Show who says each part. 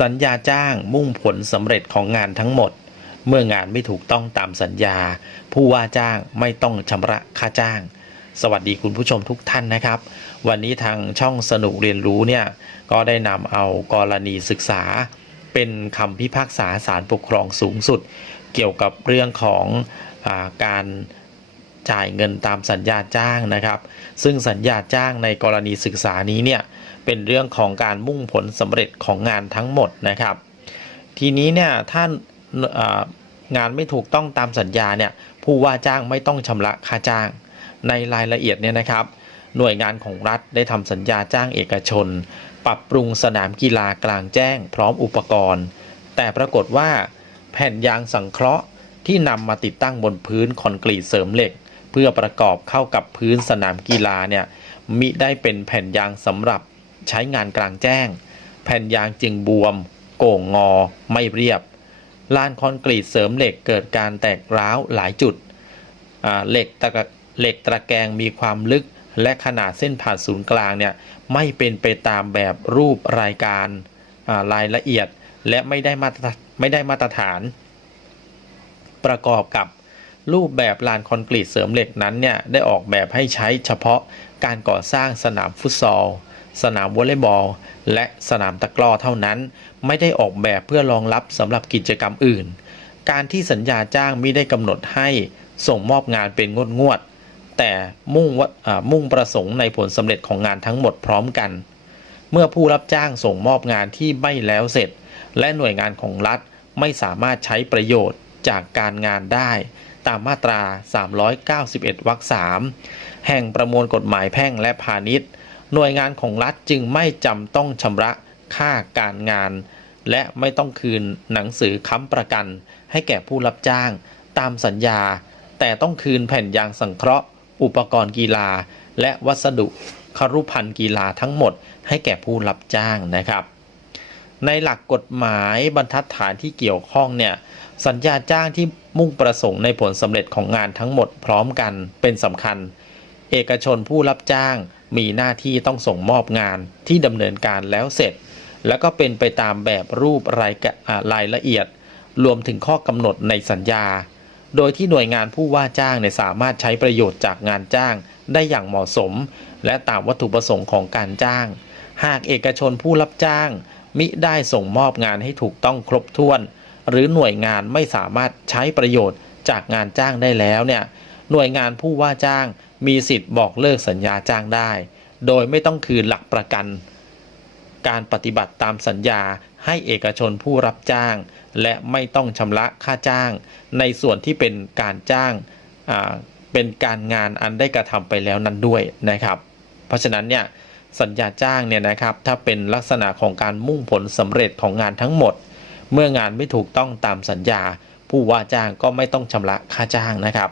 Speaker 1: สัญญาจ้างมุ่งผลสำเร็จของงานทั้งหมด เมื่องานไม่ถูกต้องตามสัญญา ผู้ว่าจ้างไม่ต้องชำระค่าจ้าง สวัสดีคุณผู้ชมทุกท่านนะครับ วันนี้ทางช่องสนุกเรียนรู้เนี่ยก็ได้นำเอากรณีศึกษา เป็นคำพิพากษาศาลปกครองสูงสุด เกี่ยวกับเรื่องของอาการ จ่ายเงินตามสัญญาจ้างนะครับ ซึ่งสัญญาจ้างในกรณีศึกษานี้เนี่ยเป็นเรื่องของการมุ่งผลสำเร็จของงานทั้งหมดนะครับ ทีนี้เนี่ยถ้างานไม่ถูกต้องตามสัญญาเนี่ยผู้ว่าจ้างไม่ต้องชำระค่าจ้าง ในรายละเอียดเนี่ยนะครับ หน่วยงานของรัฐได้ทำสัญญาจ้างเอกชน ปรับปรุงสนามกีฬากลางแจ้ง พร้อมอุปกรณ์ แต่ปรากฏว่า แผ่นยางสังเคราะห์ที่นำมาติดตั้งบนพื้นคอนกรีตเสริมเหล็ก เพื่อประกอบเข้ากับพื้นสนามกีฬาเนี่ยมิได้เป็นแผ่นยางสำหรับใช้งานกลางแจ้ง แผ่นยางจึงบวม โก่งงอ ไม่เรียบ ลานคอนกรีตเสริมเหล็กเกิดการแตกร้าวหลายจุดเหล็กตะเหล็กตะแกรงมีความลึกและขนาดเส้นผ่านศูนย์กลางเนี่ยไม่เป็นไปตามแบบรูปรายการารายละเอียด และไม่ได้มาตรไม่ได้มาตรฐาน ประกอบกับ รูปแบบลานคอนกรีตเสริมเหล็กนั้นเนี่ยได้ออกแบบให้ใช้เฉพาะการก่อสร้างสนามฟุตซอล สนามวอลเลย์บอล และสนามตะกร้อเท่านั้น ไม่ได้ออกแบบเพื่อรองรับสำหรับกิจกรรมอื่น การที่สัญญาจ้างไม่ได้กำหนดให้ส่งมอบงานเป็นงวดงวดๆแต่มุ่งว่ามุ่งประสงค์ในผลสำเร็จของงานทั้งหมดพร้อมกัน เมื่อผู้รับจ้างส่งมอบงานที่ไม่แล้วเสร็จ และหน่วยงานของรัฐไม่สามารถใช้ประโยชน์ จากการงานได้ ตามมาตรา 391 วรรค3แห่งประมวลกฎหมายแพ่งและพาณิชย์ หน่วยงานของรัฐจึงไม่จำต้องชำระค่าการงาน และไม่ต้องคืนหนังสือค้ำประกัน ให้แก่ผู้รับจ้าง ตามสัญญา แต่ต้องคืนแผ่นยางสังเคราะห์ อุปกรณ์กีฬา และวัสดุครุพันธ์กีฬาทั้งหมดให้แก่ผู้รับจ้างนะครับ ในหลักกฎหมายบรรทัดฐานที่เกี่ยวข้องเนี่ยสัญญาจ้างที่มุ่งประสงค์ในผลสำเร็จของงานทั้งหมดพร้อมกันเป็นสำคัญ เอกชนผู้รับจ้างมีหน้าที่ต้องส่งมอบงานที่ดำเนินการแล้วเสร็จ แล้วก็เป็นไปตามแบบรูปรายรายละเอียด รวมถึงข้อกำหนดในสัญญา โดยที่หน่วยงานผู้ว่าจ้างเนี่ยสามารถใช้ประโยชน์จากงานจ้างได้อย่างเหมาะสม และตามวัตถุประสงค์ของการจ้าง หากเอกชนผู้รับจ้าง มิได้ส่งมอบงานให้ถูกต้องครบถ้วน หรือหน่วยงานไม่สามารถใช้ประโยชน์จากงานจ้างได้แล้วเนี่ยหน่วยงานผู้ว่าจ้างมีสิทธิ์บอกเลิกสัญญาจ้างได้ โดยไม่ต้องคืนหลักประกัน การปฏิบัติตามสัญญาให้เอกชนผู้รับจ้าง และไม่ต้องชำระค่าจ้าง ในส่วนที่เป็นการจ้างเป็นการงานอันได้กระทำไปแล้วนั้นด้วยนะครับ เพราะฉะนั้นเนี่ย สัญญาจ้างเนี่ยนะครับถ้าเป็นลักษณะของการมุ่งผลสำเร็จของงานทั้งหมด เมื่องานไม่ถูกต้องตามสัญญา ผู้ว่าจ้างก็ไม่ต้องชำระค่าจ้างนะครับ